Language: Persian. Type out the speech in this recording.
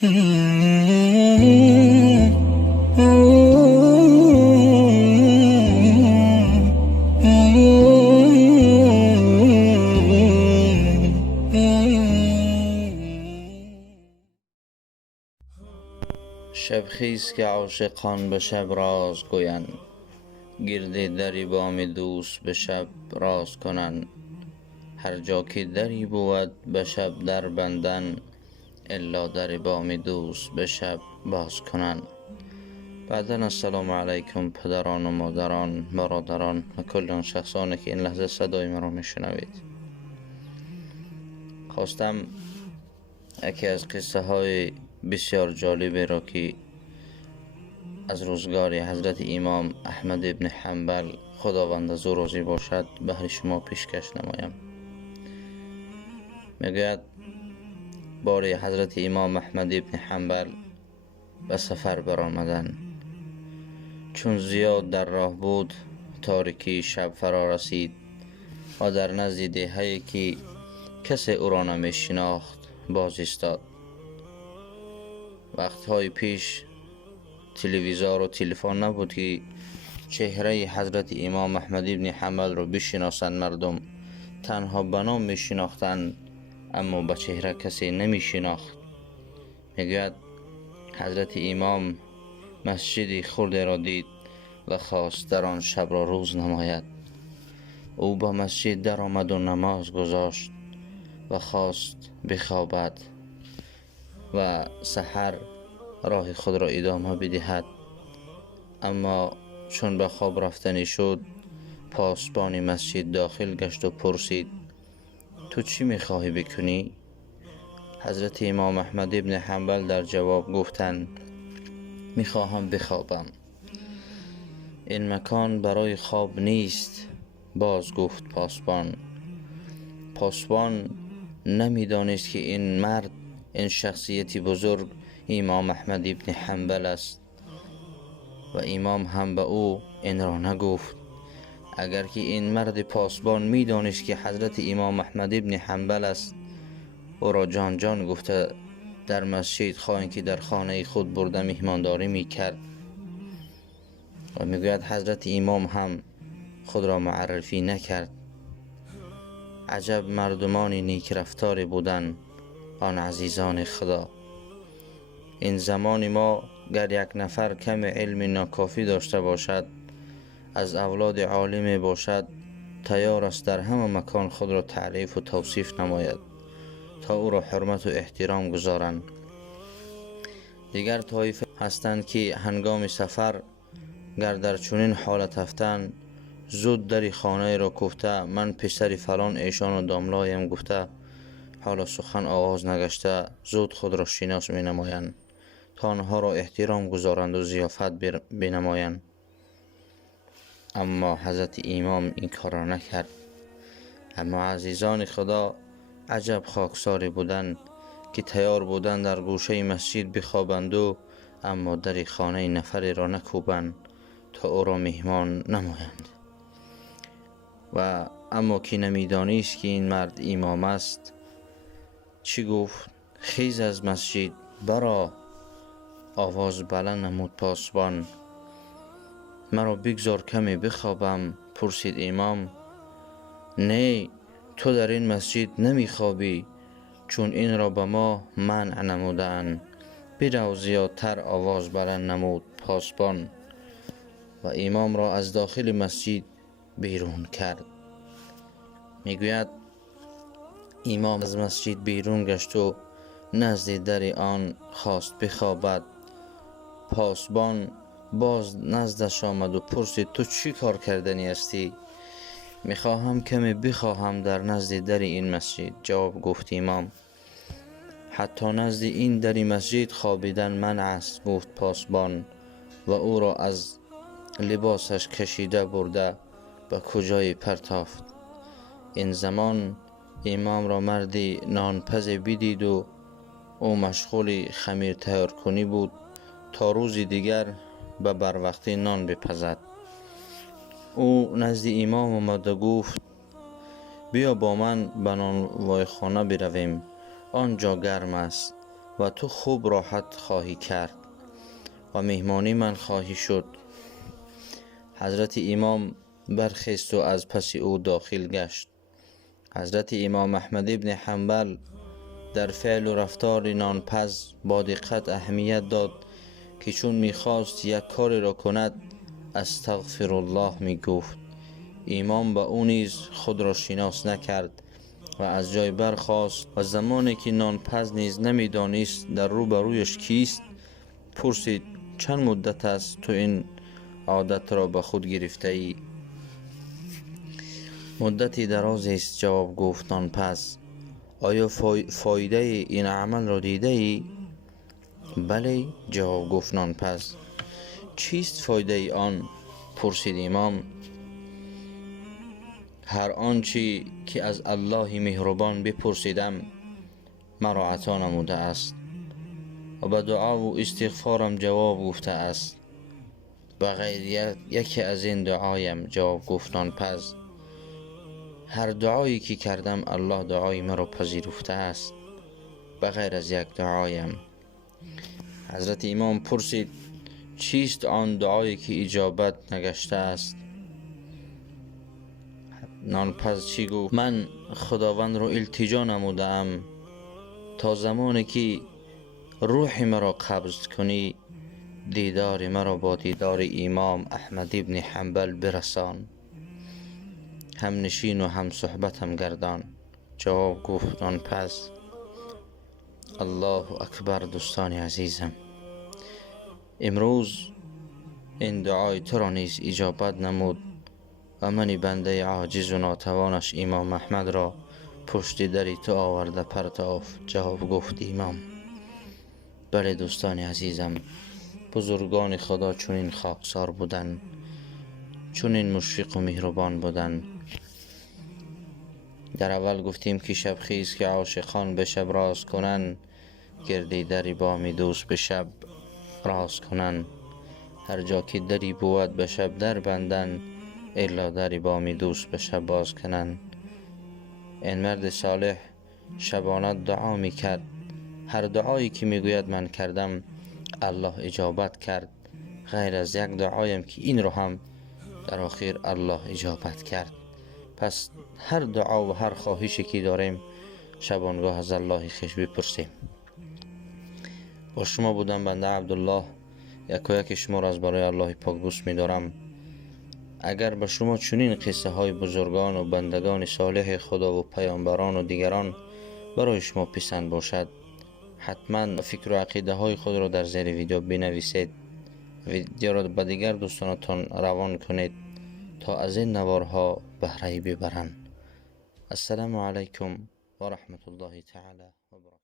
شب خیز که عاشقان به شب راز گویند، گرد دری بام دوست به شب راز کنند. هر جا که دری بود به شب در بندن، الا در بام دوست به شب باز کنند. بعداً السلام علیکم پدران و مادران، برادران و کل آن شخصانی که این لحظه صدای مرا میشنوید. خواستم یکی از قصه های بسیار جالبی را که از روزگار حضرت امام احمد ابن حنبل خداوند از او راضی باشد بهر شما پیشکش نمایم. میگوید باری حضرت امام احمد ابن حنبل به سفر برآمدند. چون زیاد در راه بود، تاریکی شب فرا رسید و در نزد دهه‌ای که کسی او را نمی شناخت باز ایستاد. وقتهای پیش تلویزیون و تلفن نبود که چهره حضرت امام احمد ابن حنبل را بشناسند. مردم تنها به نام می شناختند، اما به چهره کسی نمی شناخت. میگوید حضرت امام مسجدی خرد را دید و خواست در آن شب را روز نماید. او به مسجد در آمد و نماز گذاشت و خواست بخوابد و سحر راه خود را ادامه بدهد. اما چون به خواب رفتنی شد، پاسبان مسجد داخل گشت و پرسید تو چی میخواهی بکنی؟ حضرت امام احمد ابن حنبل در جواب گفتند میخواهم بخوابم، این مکان برای خواب نیست. باز گفت پاسبان نمیدانست که این مرد، این شخصیتی بزرگ امام احمد ابن حنبل است و امام هم به او این را نگفت. اگر که این مرد پاسبان میدانست که حضرت امام احمد ابن حنبل است، او را جان جان گفته در مسجد خواهی که در خانه خود برده مهمانداری میکرد. و میگوید حضرت امام هم خود را معرفی نکرد. عجب مردمان نیک رفتاری بودند آن عزیزان خدا. این زمان ما گر یک نفر کم علم ناکافی داشته باشد، از اولاد عالم باشد، تیار است در همه مکان خود را تعریف و توصیف نماید تا او را حرمت و احترام گذارند. دیگر طایفه هستند که هنگام سفر گر در چنین حالت افتند، زود در خانه را کوفته من پسر فلان ایشان و داملایم گفته، حالا سخن آغاز نگشته زود خود را شناس می نمایند تا آنها را احترام گذارند و ضیافت بنمایند. اما حضرت امام این کار را نکرد. اما عزیزان خدا عجب خاکساری بودند که تیار بودند در گوشه مسجد بخوابند و اما در خانه نفری را نکوبند تا او را مهمان نمایند. و اما که نمیدانست که این مرد امام است، چی گفت؟ خیز از مسجد برا. آواز بلند نمود پاسبان. مرا بگذار کمی بخوابم. پرسید امام. نه، تو در این مسجد نمیخوابی، چون این را به ما منع نمودند. برو. زیادتر آواز بلند نمود پاسبان و امام را از داخل مسجد بیرون کرد. میگوید امام از مسجد بیرون گشت و نزد در آن خواست بخوابد. پاسبان باز نزدش آمد و پرسید تو چی کار کردنی هستی؟ میخواهم کمی بخواهم در نزد در این مسجد. جواب گفت امام حتی نزد این در مسجد خوابیدن منع است. گفت پاسبان و او را از لباسش کشیده برده به کجای پرتافت. این زمان امام را مردی نانپز بدید و او مشغول خمیر تیار کنی بود تا روز دیگر به بروقتی نان بپزد. او نزد امام آمد و گفت بیا با من به نانوای خانه برویم، آنجا گرم است. و تو خوب راحت خواهی کرد و مهمانی من خواهی شد. حضرت امام برخیست و از پس او داخل گشت. حضرت امام احمد ابن حنبل در فعل و رفتار نانپز با دقت اهمیت داد که چون میخواست یک کاری را کند استغفر الله میگفت. امام با او نیز خود را شناس نکرد و از جای برخاست و زمانی که نانپز نیز نمیدانست در روبرویش کیست پرسید چند مدت است تو این عادت را به خود گرفته ای؟ مدتی دراز است جواب گفت نانپز. آیا فایده این عمل را دیده ای؟ بله جواب گفت نانپز. چیست فایده آن؟ پرسید امام. هر آنچه که از الله مهربان بپرسیدم مرا عطا نموده است و به دعا و استغفارم جواب گفته است. بغیر یکی از این دعایم جواب گفت نانپز. هر دعایی که کردم الله دعای مرا پذیرفته است بغیر از یک دعایم. حضرت امام پرسید چیست آن دعایی که اجابت نگشته است؟ نانپز چی گفت؟ من خداوند را التجا نمودم تا زمانی که روح مرا قبض کنی دیدار مرا با دیدار امام احمد ابن حنبل برسان، هم نشین و هم صحبتم گردان. جواب گفت نانپز. الله اکبر. دوستان عزیزم، امروز این دعای تو را نیز اجابت نمود و من بنده عاجز و ناتوانش امام احمد را پشت دری تو آورده پرتاف. جواب گفت امام. بله دوستان عزیزم، بزرگان خدا چنین خاکسار بودن، چنین مشفق و مهربان بودن. در اول گفتیم که شب خیز که عاشقان به شب راز کنن گردی دری بامی دوست به شب راز کنن. هر جا که دری بود به شب در بندن الا دری بامی دوست به شب باز کنن. این مرد صالح شبانه دعا می کرد. هر دعایی که می گوید من کردم الله اجابت کرد غیر از یک دعایم که این رو هم در آخر الله اجابت کرد. پس هر دعا و هر خواهشی که داریم شبانگاه از الله خویش بپرسیم. با شما بودم بنده عبدالله، یک و یک شما را از برای الله پاک دوست می دارم. اگر به شما چنین قصه های بزرگان و بندگان صالح خدا و پیامبران و دیگران برای شما پسند باشد حتما فکر و عقیده های خود را در زیر ویدیو بنویسید. ویدیو را به دیگر دوستانتان روان کنید تا از این نوارها بهره ببرند. السلام علیکم و رحمت الله تعالی و برکاته.